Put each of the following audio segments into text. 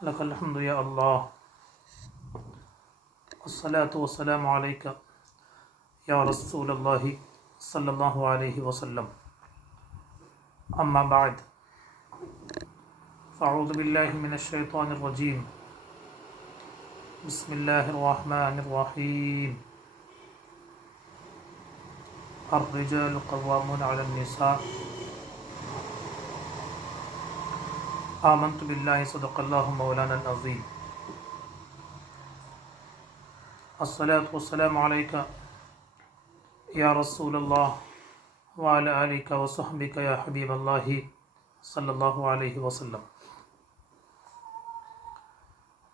لك الحمد يا الله والصلاة والسلام عليك يا رسول الله صلى الله عليه وسلم أما بعد فأعوذ بالله من الشيطان الرجيم بسم الله الرحمن الرحيم الرجال قوامون على النساء آمنت بالله صدق الله مولانا العظيم الصلاة والسلام عليك يا رسول الله وعلى آلك وصحبك يا حبيب الله صلی اللہ علیہ وسلم۔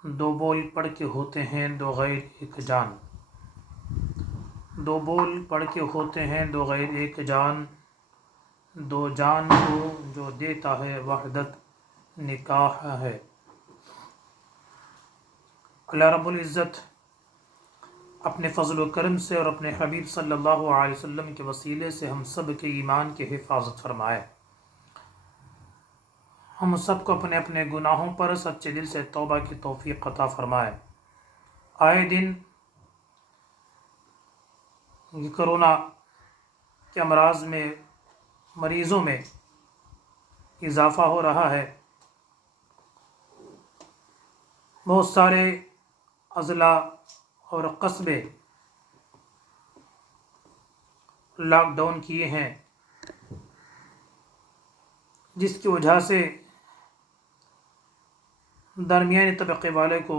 دو بول پڑھ کے ہوتے ہیں دو غیر ایک جان، دو بول پڑھ کے ہوتے ہیں دو غیر ایک جان، دو جان کو جو دیتا ہے وحدت نکاح ہے۔ اللہ رب العزت اپنے فضل و کرم سے اور اپنے حبیب صلی اللہ علیہ وسلم کے وسیلے سے ہم سب کے ایمان کی حفاظت فرمائے، ہم سب کو اپنے اپنے گناہوں پر سچے دل سے توبہ کی توفیق عطا فرمائے۔ آئے دن کرونا کے امراض میں مریضوں میں اضافہ ہو رہا ہے، بہت سارے اضلاع اور قصبے لاک ڈاؤن کیے ہیں، جس کی وجہ سے درمیانی طبقے والے کو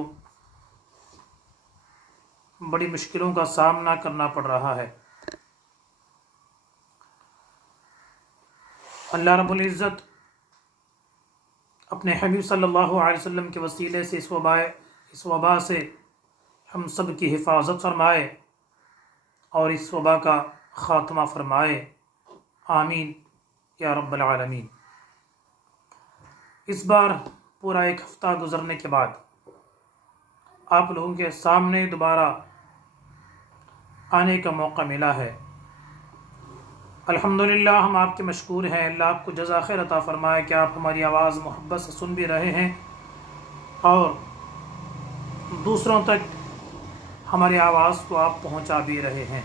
بڑی مشکلوں کا سامنا کرنا پڑ رہا ہے۔ اللہ رب العزت اپنے حبیب صلی اللہ علیہ وسلم کے وسیلے سے اس وبا سے ہم سب کی حفاظت فرمائے اور اس وبا کا خاتمہ فرمائے، آمین یا رب العالمین۔ اس بار پورا ایک ہفتہ گزرنے کے بعد آپ لوگوں کے سامنے دوبارہ آنے کا موقع ملا ہے، الحمدللہ ہم آپ کے مشکور ہیں۔ اللہ آپ کو جزا خیر عطا فرمائے کہ آپ ہماری آواز محبت سے سن بھی رہے ہیں اور دوسروں تک ہماری آواز کو آپ پہنچا بھی رہے ہیں۔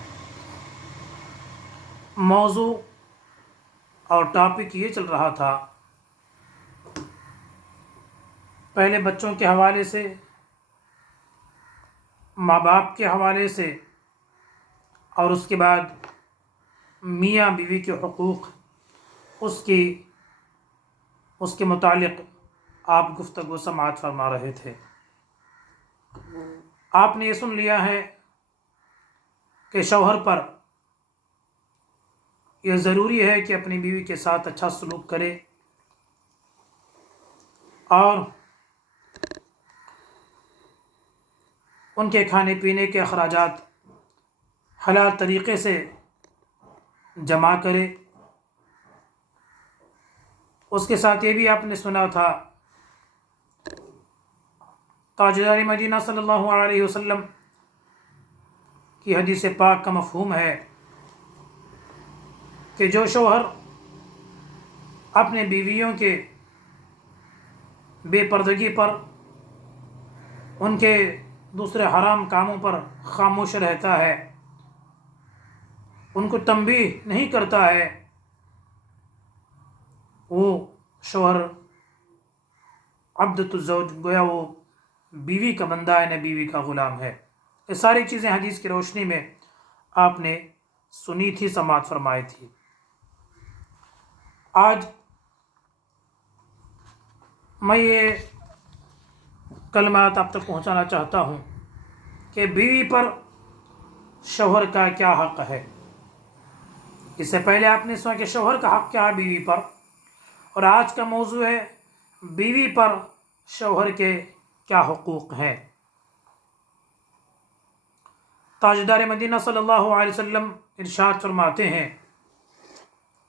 موضوع اور ٹاپک یہ چل رہا تھا، پہلے بچوں کے حوالے سے، ماں باپ کے حوالے سے، اور اس کے بعد میاں بیوی کے حقوق، اس کے متعلق آپ گفتگو سماعت فرما رہے تھے۔ آپ نے یہ سن لیا ہے کہ شوہر پر یہ ضروری ہے کہ اپنی بیوی کے ساتھ اچھا سلوک کرے اور ان کے کھانے پینے کے اخراجات حلال طریقے سے جمع کرے۔ اس کے ساتھ یہ بھی آپ نے سنا تھا، تاجدار مدینہ صلی اللہ علیہ وسلم کی حدیث پاک کا مفہوم ہے کہ جو شوہر اپنے بیویوں کے بے پردگی پر، ان کے دوسرے حرام کاموں پر خاموش رہتا ہے، ان کو تنبیہ نہیں کرتا ہے، وہ شوہر عبدۃ الزوج، گویا وہ بیوی کا بندہ ہے، نہ بیوی کا غلام ہے۔ یہ ساری چیزیں حدیث کی روشنی میں آپ نے سنی تھی، سماعت فرمائی تھی۔ آج میں یہ کلمات آپ تک پہنچانا چاہتا ہوں کہ بیوی پر شوہر کا کیا حق ہے۔ اس سے پہلے آپ نے سنا کہ شوہر کا حق کیا ہے بیوی پر، اور آج کا موضوع ہے بیوی پر شوہر کے کیا حقوق ہیں۔ تاجدار مدینہ صلی اللہ علیہ وسلم ارشاد فرماتے ہیں،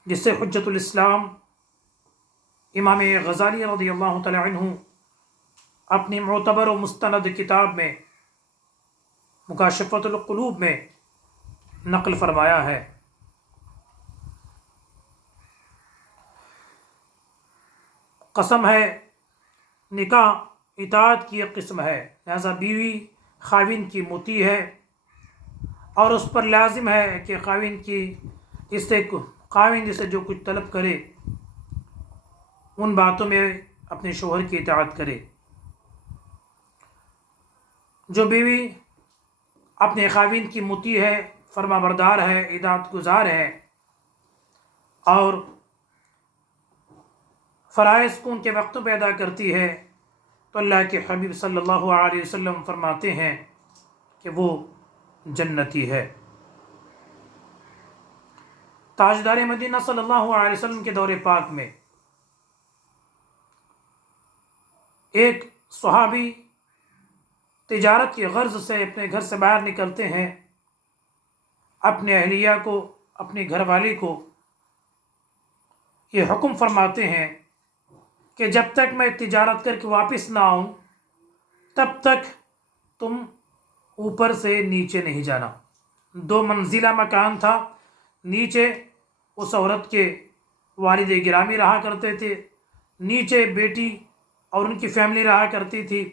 جس سے حجت الاسلام امام غزالی رضی اللہ تعالی عنہ اپنی معتبر و مستند کتاب میں مکاشفۃ القلوب میں نقل فرمایا ہے۔ قسم ہے نکاح اطاعت کی ایک قسم ہے، لہذا بیوی خاوند کی مطیع ہے اور اس پر لازم ہے کہ خاوند اسے جو کچھ طلب کرے ان باتوں میں اپنے شوہر کی اطاعت کرے۔ جو بیوی اپنے خاوند کی مطیع ہے، فرما بردار ہے، اطاعت گزار ہے اور فرائض کو ان کے وقتوں پہ ادا کرتی ہے، تو اللہ کے حبیب صلی اللہ علیہ وسلم فرماتے ہیں کہ وہ جنتی ہے۔ تاجدار مدینہ صلی اللہ علیہ وسلم کے دور پاک میں ایک صحابی تجارت کی غرض سے اپنے گھر سے باہر نکلتے ہیں، اپنے اہلیہ کو، اپنی گھر والی کو یہ حکم فرماتے ہیں کہ جب تک میں تجارت کر کے واپس نہ آؤں تب تک تم اوپر سے نیچے نہیں جانا۔ 2 منزلہ مکان تھا، نیچے اس عورت کے والد گرامی رہا کرتے تھے، نیچے بیٹی اور ان کی فیملی رہا کرتی تھی۔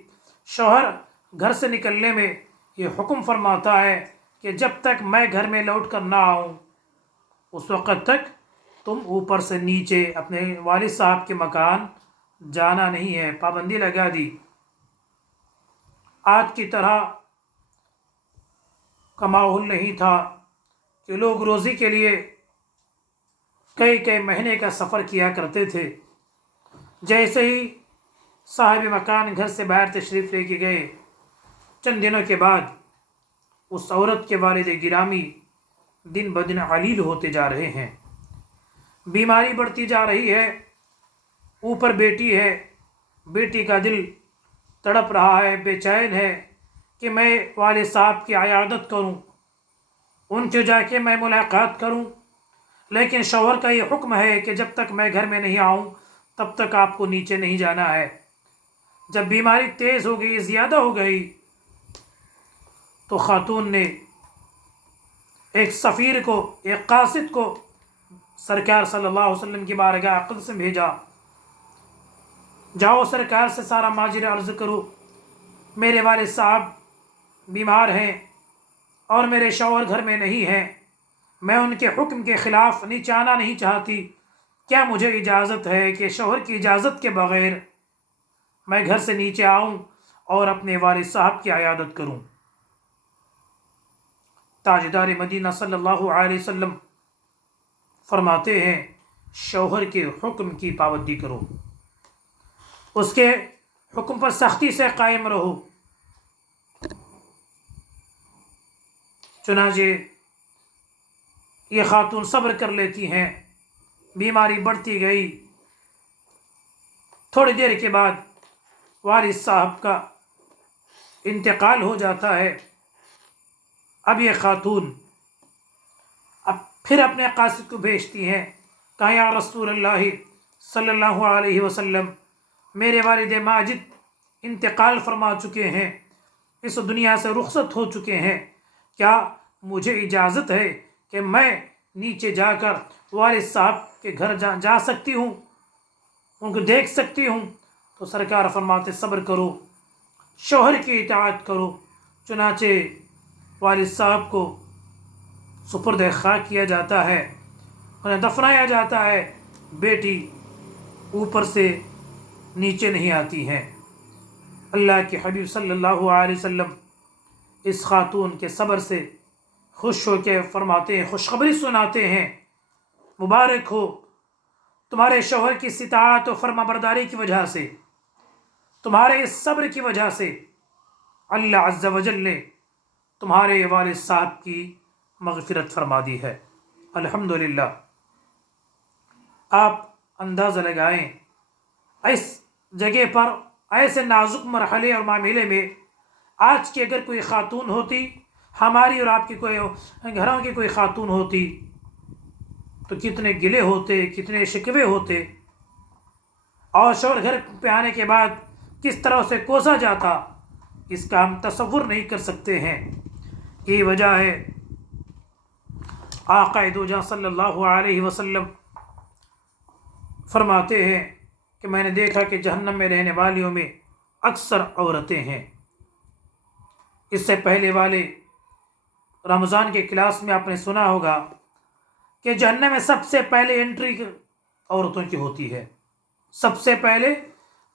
شوہر گھر سے نکلنے میں یہ حکم فرماتا ہے کہ جب تک میں گھر میں لوٹ کر نہ آؤں اس وقت تک تم اوپر سے نیچے اپنے والد صاحب کے مکان جانا نہیں ہے، پابندی لگا دی۔ آج کی طرح کا ماحول نہیں تھا کہ لوگ روزی کے لیے کئی مہینے کا سفر کیا کرتے تھے۔ جیسے ہی صاحب مکان گھر سے باہر تشریف لے کے گئے، چند دنوں کے بعد اس عورت کے والد گرامی دن بدن علیل ہوتے جا رہے ہیں، بیماری بڑھتی جا رہی ہے، اوپر بیٹی ہے، بیٹی کا دل تڑپ رہا ہے، بے چین ہے کہ میں والد صاحب کی عیادت کروں، ان سے جا کے میں ملاقات کروں، لیکن شوہر کا یہ حکم ہے کہ جب تک میں گھر میں نہیں آؤں تب تک آپ کو نیچے نہیں جانا ہے۔ جب بیماری تیز ہو گئی، زیادہ ہو گئی، تو خاتون نے ایک سفیر کو، ایک قاصد کو سرکار صلی اللہ علیہ وسلم کی بارگاہ اقدس میں بھیجا، جاؤ سرکار سے سارا ماجرا عرض کرو، میرے والد صاحب بیمار ہیں اور میرے شوہر گھر میں نہیں ہیں، میں ان کے حکم کے خلاف آنا نہیں چاہتی، کیا مجھے اجازت ہے کہ شوہر کی اجازت کے بغیر میں گھر سے نیچے آؤں اور اپنے والد صاحب کی عیادت کروں؟ تاجدار مدینہ صلی اللہ علیہ وسلم فرماتے ہیں شوہر کے حکم کی پابندی کرو، اس کے حکم پر سختی سے قائم رہو۔ چنانچہ یہ خاتون صبر کر لیتی ہیں، بیماری بڑھتی گئی، تھوڑی دیر کے بعد والد صاحب کا انتقال ہو جاتا ہے۔ اب یہ خاتون پھر اپنے قاصد کو بھیجتی ہیں، کہا یا رسول اللہ صلی اللہ علیہ وسلم، میرے والد ماجد انتقال فرما چکے ہیں، اس دنیا سے رخصت ہو چکے ہیں، کیا مجھے اجازت ہے کہ میں نیچے جا کر والد صاحب کے گھر جا سکتی ہوں، ان کو دیکھ سکتی ہوں؟ تو سرکار فرماتے صبر کرو، شوہر کی اطاعت کرو۔ چنانچہ والد صاحب کو سپرد خاک کیا جاتا ہے، انہیں دفنایا جاتا ہے، بیٹی اوپر سے نیچے نہیں آتی ہیں۔ اللہ کے حبیب صلی اللہ علیہ وسلم اس خاتون کے صبر سے خوش ہو کے فرماتے ہیں، خوشخبری سناتے ہیں، مبارک ہو تمہارے شوہر کی اطاعت و فرما برداری کی وجہ سے، تمہارے اس صبر کی وجہ سے اللہ عز و جل نے تمہارے والد صاحب کی مغفرت فرما دی ہے۔ الحمدللہ۔ آپ اندازہ لگائیں اس جگہ پر، ایسے نازک مرحلے اور معاملے میں آج کی اگر کوئی خاتون ہوتی، ہماری اور آپ کی کوئی گھروں کی کوئی خاتون ہوتی، تو کتنے گلے ہوتے، کتنے شکوے ہوتے، اور شوہر گھر پہ آنے کے بعد کس طرح سے کوسا جاتا، اس کا ہم تصور نہیں کر سکتے ہیں۔ یہ وجہ ہے آقا دو جہاں صلی اللہ علیہ وسلم فرماتے ہیں کہ میں نے دیکھا کہ جہنم میں رہنے والیوں میں اکثر عورتیں ہیں۔ اس سے پہلے والے رمضان کے کلاس میں آپ نے سنا ہوگا کہ جہنم میں سب سے پہلے انٹری عورتوں کی ہوتی ہے۔ سب سے پہلے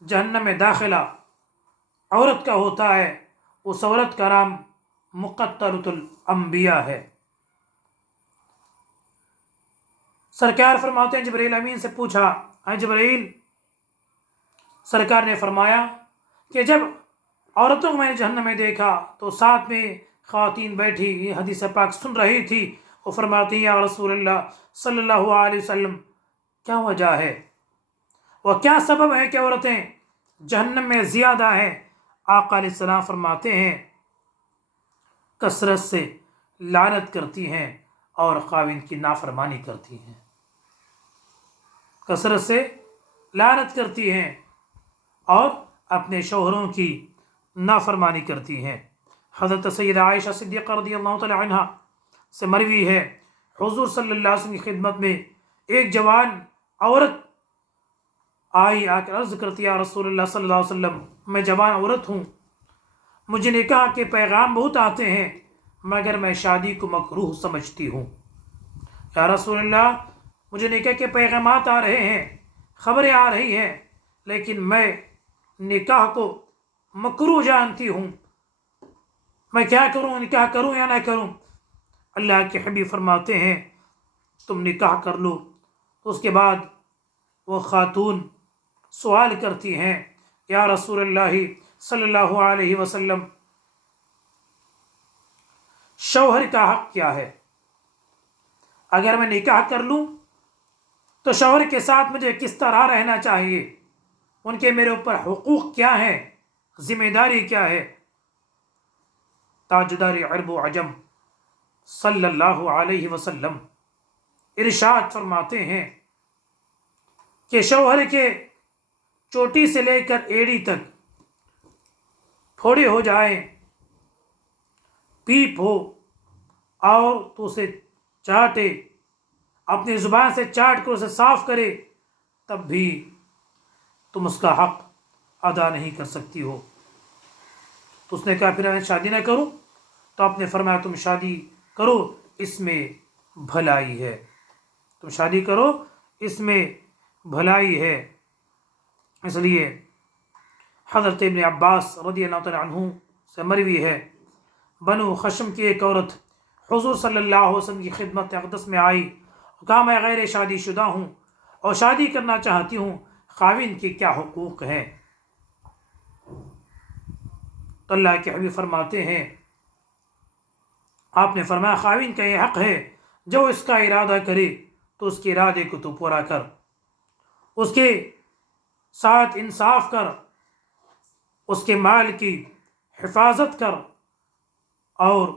جہنم میں داخلہ عورت کا ہوتا ہے۔ اس عورت کا نام مقتلۃ الانبیاء ہے۔ سرکار فرماتے ہیں جبرائیل امین سے پوچھا، اے جبرائیل، سرکار نے فرمایا کہ جب عورتوں کو میں نے جہنم میں دیکھا تو ساتھ میں خواتین بیٹھی یہ حدیث پاک سن رہی تھی۔ وہ فرماتی ہیں، یا رسول اللہ صلی اللہ علیہ وسلم، کیا وجہ ہے اور کیا سبب ہے کہ عورتیں جہنم میں زیادہ ہیں؟ آقا علیہ السلام فرماتے ہیں، کثرت سے لعنت کرتی ہیں اور خاوند کی نافرمانی کرتی ہیں۔ کثرت سے لعنت کرتی ہیں اور اپنے شوہروں کی نافرمانی کرتی ہیں۔ حضرت سیدہ عائشہ صدیقہ رضی اللہ تعالی عنہ سے مروی ہے، حضور صلی اللہ علیہ وسلم کی خدمت میں ایک جوان عورت آئی، آ کر عرض کرتی، یا رسول اللہ صلی اللہ علیہ وسلم، میں جوان عورت ہوں، مجھے نکاح کے پیغام بہت آتے ہیں مگر میں شادی کو مکروہ سمجھتی ہوں۔ یا رسول اللہ، مجھے نکاح کے پیغامات آ رہے ہیں، خبریں آ رہی ہیں، لیکن میں نکاح کو مکروہ جانتی ہوں، میں کیا کروں، نکاح کروں یا نہ کروں؟ اللہ کے حبیب فرماتے ہیں، تم نکاح کر لو۔ اس کے بعد وہ خاتون سوال کرتی ہیں، یا رسول اللہ صلی اللہ علیہ وسلم، شوہر کا حق کیا ہے؟ اگر میں نکاح کر لوں تو شوہر کے ساتھ مجھے کس طرح رہنا چاہیے؟ ان کے میرے اوپر حقوق کیا ہیں؟ ذمہ داری کیا ہے؟ تاجدار عرب و عجم صلی اللہ علیہ وسلم ارشاد فرماتے ہیں کہ شوہر کے چوٹی سے لے کر ایڑی تک پھوڑے ہو جائیں، پیپ ہو اور تو اسے چاٹے، اپنی زبان سے چاٹ کر اسے صاف کرے، تب بھی تم اس کا حق ادا نہیں کر سکتی ہو۔ تو اس نے کہا، پھر میں شادی نہ کروں؟ تو آپ نے فرمایا، تم شادی کرو، اس میں بھلائی ہے، تم شادی کرو، اس میں بھلائی ہے۔ اس لیے حضرت ابن عباس رضی اللہ تعالیٰ عنہ سے مروی ہے، بنو خشم کی ایک عورت حضور صلی اللہ علیہ وسلم کی خدمت اقدس میں آئی اور کہا، میں غیر شادی شدہ ہوں اور شادی کرنا چاہتی ہوں، خاوند کے کیا حقوق ہیں؟ تو اللہ کے حبیب فرماتے ہیں، آپ نے فرمایا، خاوند کا یہ حق ہے، جو اس کا ارادہ کرے تو اس کے ارادے کو تو پورا کر، اس کے ساتھ انصاف کر، اس کے مال کی حفاظت کر اور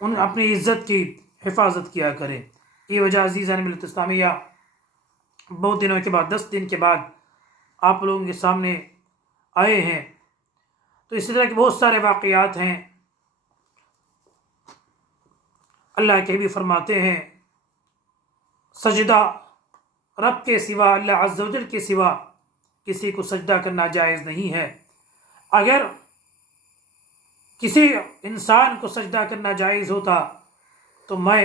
اپنی عزت کی حفاظت کیا کرے۔ یہ وجہ عزیزان ملت اسلامیہ بہت دنوں کے بعد، 10 دن کے بعد آپ لوگوں کے سامنے آئے ہیں۔ تو اسی طرح کے بہت سارے واقعات ہیں۔ اللہ کے بھی فرماتے ہیں، سجدہ رب کے سوا، اللہ عز و جل کے سوا کسی کو سجدہ کرنا جائز نہیں ہے۔ اگر کسی انسان کو سجدہ کرنا جائز ہوتا تو میں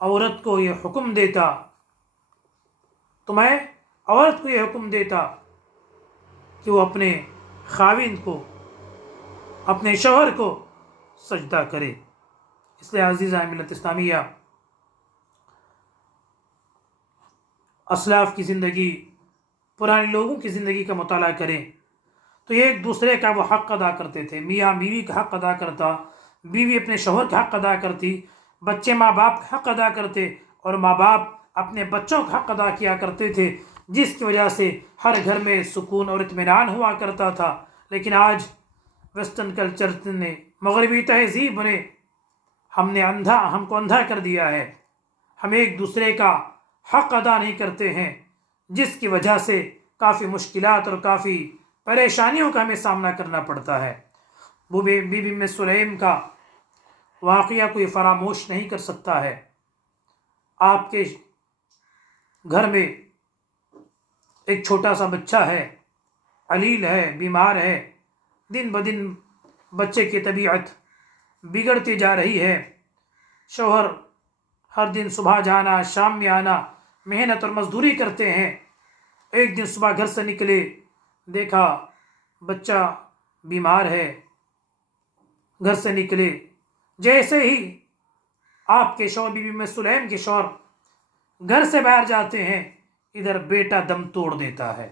عورت کو یہ حکم دیتا، کہ وہ اپنے خاوند کو، اپنے شوہر کو سجدہ کرے۔ اس لیے عزیزان ملت اسلامیہ، اسلاف کی زندگی، پرانے لوگوں کی زندگی کا مطالعہ کریں تو یہ ایک دوسرے کا وہ حق ادا کرتے تھے۔ میاں بیوی کا حق ادا کرتا، بیوی اپنے شوہر کا حق ادا کرتی، بچے ماں باپ کا حق ادا کرتے اور ماں باپ اپنے بچوں کا حق ادا کیا کرتے تھے، جس کی وجہ سے ہر گھر میں سکون اور اطمینان ہوا کرتا تھا۔ لیکن آج ویسٹرن کلچر نے، مغربی تہذیب نے ہم کو اندھا کر دیا ہے۔ ہم ایک دوسرے کا حق ادا نہیں کرتے ہیں، جس کی وجہ سے کافی مشکلات اور کافی پریشانیوں کا ہمیں سامنا کرنا پڑتا ہے۔ بی بی ام سلیم کا واقعہ کوئی فراموش نہیں کر سکتا ہے۔ آپ کے گھر میں ایک چھوٹا سا بچہ ہے، علیل ہے، بیمار ہے، دن بدن بچے کی طبیعت بگڑتی جا رہی ہے، شوہر ہر دن صبح جانا شام میں آنا محنت اور مزدوری کرتے ہیں، ایک دن صبح گھر سے نکلے، دیکھا بچہ بیمار ہے، گھر سے نکلے، جیسے ہی آپ کے شوہر بی بی ام سلیم کے شوہر گھر سے باہر جاتے ہیں، ادھر بیٹا دم توڑ دیتا ہے،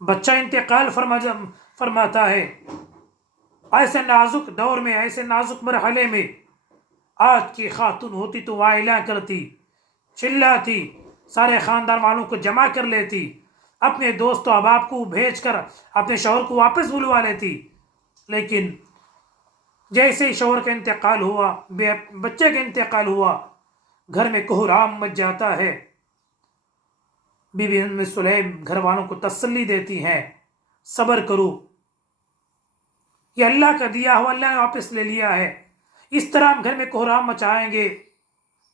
بچہ انتقال فرماتا ہے۔ ایسے نازک دور میں، ایسے نازک مرحلے میں آج کی خاتون ہوتی تو وائلا کرتی، چلاتی، سارے خاندان والوں کو جمع کر لیتی، اپنے دوست و احباب کو بھیج کر اپنے شوہر کو واپس بلوا لیتی، لیکن جیسے ہی شوہر کا انتقال ہوا، بچے کا انتقال ہوا، گھر میں کوہرام مچ جاتا ہے۔ بی بی ام سلیم گھر والوں کو تسلی دیتی ہیں، صبر کرو، یہ اللہ کا دیا ہوا، اللہ نے واپس لے لیا ہے، اس طرح ہم گھر میں کوہرام مچائیں گے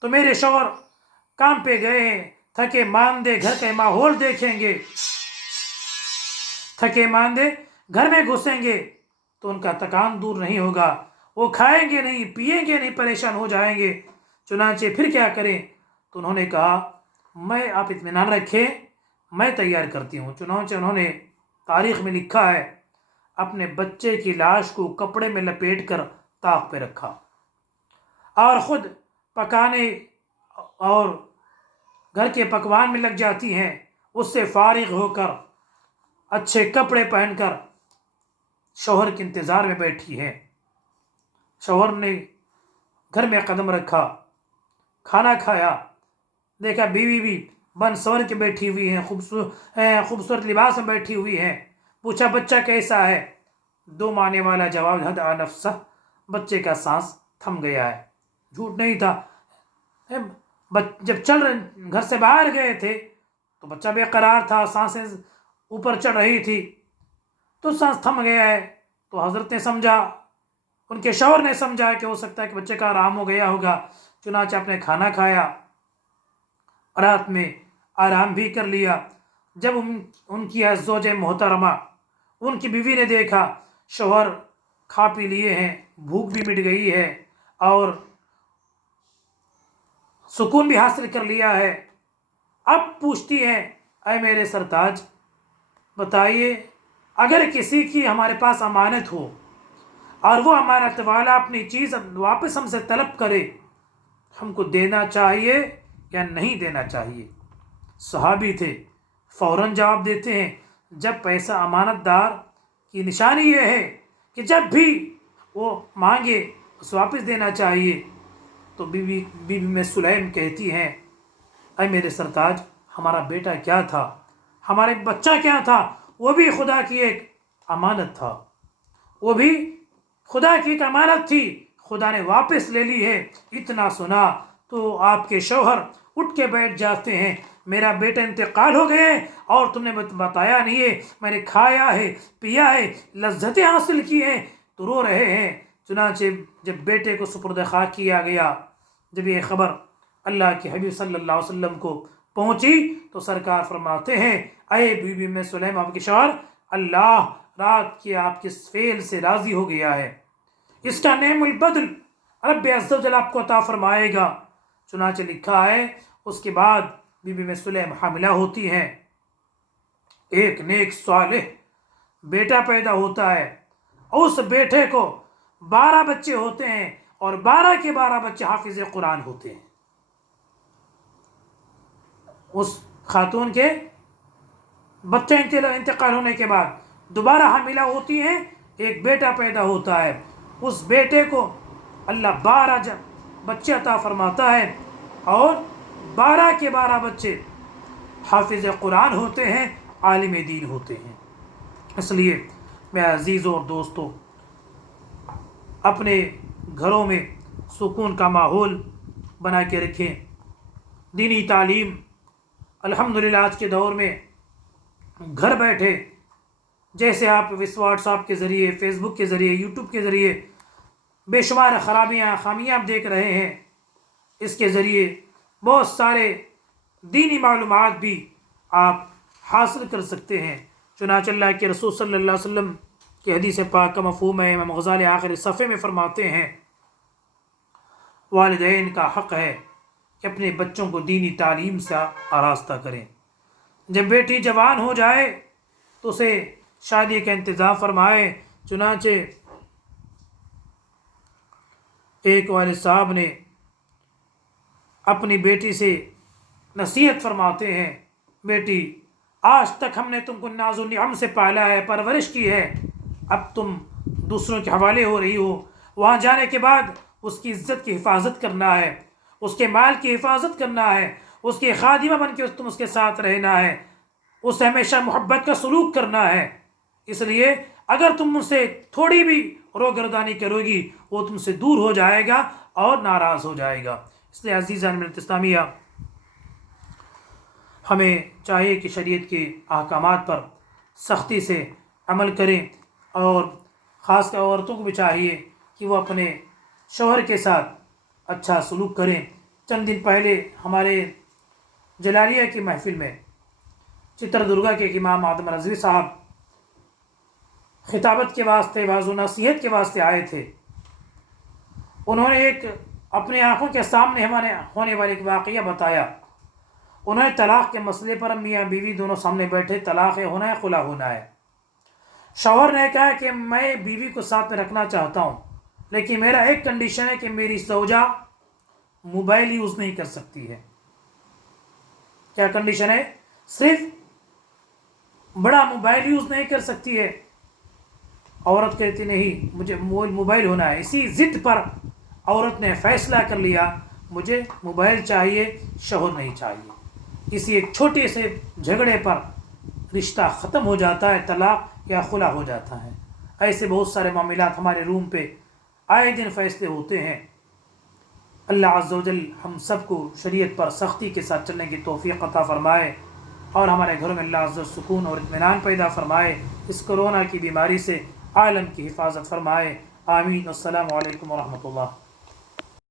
تو میرے شوہر کام پہ گئے ہیں، تھکے ماندے گھر کا ماحول دیکھیں گے، تھکے ماندے گھر میں گھسیں گے تو ان کا تکان دور نہیں ہوگا، وہ کھائیں گے نہیں، پیئیں گے نہیں، پریشان ہو جائیں گے، چنانچہ پھر کیا کریں؟ تو انہوں نے کہا میں آپ اطمینان رکھیں، میں تیار کرتی ہوں۔ چنانچہ انہوں نے تاریخ میں لکھا ہے اپنے بچے کی لاش کو کپڑے میں لپیٹ کر طاق پہ رکھا اور خود پکانے اور گھر کے پکوان میں لگ جاتی ہیں، اس سے فارغ ہو کر اچھے کپڑے پہن کر شوہر کے انتظار میں بیٹھی ہے۔ شوہر نے گھر میں قدم رکھا، کھانا کھایا، دیکھا بیوی بھی بن سور کے بیٹھی ہوئی ہیں، خوبصورت لباس میں بیٹھی ہوئی ہیں، پوچھا بچہ کیسا ہے؟ دو معنی والا جواب، ہدأ نفسہ، بچے کا سانس تھم گیا ہے، جھوٹ نہیں تھا، جب گھر سے باہر گئے تھے تو بچہ بے قرار تھا، سانسیں اوپر چڑھ رہی تھی تو سانس تھم گیا ہے، تو حضرت نے سمجھا، ان کے شوہر نے سمجھا کہ ہو سکتا ہے کہ بچے کا آرام ہو گیا ہوگا، چنانچہ اپنے کھانا کھایا، رات میں آرام بھی کر لیا۔ جب ان کی زوج محترمہ، ان کی بیوی نے دیکھا شوہر کھا پی لیے ہیں، بھوک بھی مٹ گئی ہے اور سکون بھی حاصل کر لیا ہے، اب پوچھتی ہیں اے میرے سرتاج بتائیے، اگر کسی کی ہمارے پاس امانت ہو اور وہ امانت والا اپنی چیز واپس ہم سے طلب کرے، ہم کو دینا چاہیے یا نہیں دینا چاہیے؟ صحابی تھے، فوراً جواب دیتے ہیں جب پیسہ امانت دار کی نشانی یہ ہے کہ جب بھی وہ مانگے اسے واپس دینا چاہیے۔ تو بی بی ام سلیم کہتی ہیں اے میرے سرتاج، ہمارا بیٹا کیا تھا، ہمارے بچہ کیا تھا، وہ بھی خدا کی ایک امانت تھا، وہ بھی خدا کی ایک امانت تھی، خدا نے واپس لے لی ہے۔ اتنا سنا تو آپ کے شوہر اٹھ کے بیٹھ جاتے ہیں، میرا بیٹا انتقال ہو گئے اور تم نے بتایا نہیں ہے، میں نے کھایا ہے، پیا ہے، لذتیں حاصل کی ہیں، تو رو رہے ہیں۔ چنانچہ جب بیٹے کو سپرد خاک کیا گیا، جب یہ خبر اللہ کے حبیب صلی اللہ علیہ وسلم کو پہنچی تو سرکار فرماتے ہیں اے بی بی ام سلیم آپ کے شوہر، اللہ رات کے آپ کے فعل سے راضی ہو گیا ہے، اس کا نعم البدل رب عز و جل آپ کو عطا فرمائے گا۔ چنانچہ لکھا ہے اس کے بعد بی بی ام سلیم حاملہ ہوتی ہیں، ایک نیک صالح بیٹا پیدا ہوتا ہے، اس بیٹے کو 12 بچے ہوتے ہیں اور 12 کے 12 بچے حافظ قرآن ہوتے ہیں۔ اس خاتون کے بچے انتقال ہونے کے بعد دوبارہ حاملہ ہوتی ہیں، ایک بیٹا پیدا ہوتا ہے، اس بیٹے کو اللہ 12 بچے عطا فرماتا ہے اور 12 کے 12 بچے حافظ قرآن ہوتے ہیں، عالم دین ہوتے ہیں۔ اس لیے میں عزیزوں اور دوستوں، اپنے گھروں میں سکون کا ماحول بنا کے رکھیں، دینی تعلیم الحمدللہ آج کے دور میں گھر بیٹھے، جیسے آپ واٹس ایپ کے ذریعے، فیس بک کے ذریعے، یوٹیوب کے ذریعے بے شمار خامیاں آپ دیکھ رہے ہیں، اس کے ذریعے بہت سارے دینی معلومات بھی آپ حاصل کر سکتے ہیں۔ چنانچہ اللہ کے رسول صلی اللہ علیہ وسلم کی حدیث پاک کا مفہوم ہے، امام غزالی آخر صفحے میں فرماتے ہیں والدین کا حق ہے کہ اپنے بچوں کو دینی تعلیم سے آراستہ کریں۔ جب بیٹی جوان ہو جائے تو اسے شادی کا انتظام فرمائے۔ چنانچہ ایک والد صاحب نے اپنی بیٹی سے نصیحت فرماتے ہیں، بیٹی آج تک ہم نے تم کو ناز و نعم سے پالا ہے، پرورش کی ہے، اب تم دوسروں کے حوالے ہو رہی ہو، وہاں جانے کے بعد اس کی عزت کی حفاظت کرنا ہے، اس کے مال کی حفاظت کرنا ہے، اس کی خادمہ بن کے تم اس کے ساتھ رہنا ہے، اس سے ہمیشہ محبت کا سلوک کرنا ہے۔ اس لیے اگر تم ان سے تھوڑی بھی روگردانی کرو گی وہ تم سے دور ہو جائے گا اور ناراض ہو جائے گا۔ اس لیے عزیزان ملت اسلامیہ، ہمیں چاہیے کہ شریعت کے احکامات پر سختی سے عمل کریں، اور خاص کر عورتوں کو بھی چاہیے کہ وہ اپنے شوہر کے ساتھ اچھا سلوک کریں۔ چند دن پہلے ہمارے جلالیہ کی محفل میں چتر درگا کے امام آدم رضوی صاحب خطابت کے واسطے، واعظ و نصیحت کے واسطے آئے تھے۔ انہوں نے ایک اپنے آنکھوں کے سامنے ہمارے ہونے والے ایک واقعہ بتایا۔ انہوں نے طلاق کے مسئلے پر میاں بیوی دونوں سامنے بیٹھے، طلاق ہونا ہے، خلا ہونا ہے۔ شوہر نے کہا کہ میں بیوی کو ساتھ میں رکھنا چاہتا ہوں، لیکن میرا ایک کنڈیشن ہے کہ میری زوجہ موبائل یوز نہیں کر سکتی ہے۔ کیا کنڈیشن ہے؟ صرف بڑا موبائل یوز نہیں کر سکتی ہے۔ عورت کہتی نہیں، مجھے موبائل ہونا ہے۔ اسی ضد پر عورت نے فیصلہ کر لیا مجھے موبائل چاہیے، شوہر نہیں چاہیے۔ اسی ایک چھوٹے سے جھگڑے پر رشتہ ختم ہو جاتا ہے، طلاق یا خلا ہو جاتا ہے۔ ایسے بہت سارے معاملات ہمارے روم پہ آئے دن فیصلے ہوتے ہیں۔ اللہ عز و جل ہم سب کو شریعت پر سختی کے ساتھ چلنے کی توفیق عطا فرمائے، اور ہمارے گھروں میں اللہ عز و جل سکون اور اطمینان پیدا فرمائے، اس کرونا کی بیماری سے عالم کی حفاظت فرمائے۔ آمین۔ السلام علیکم ورحمۃ اللہ۔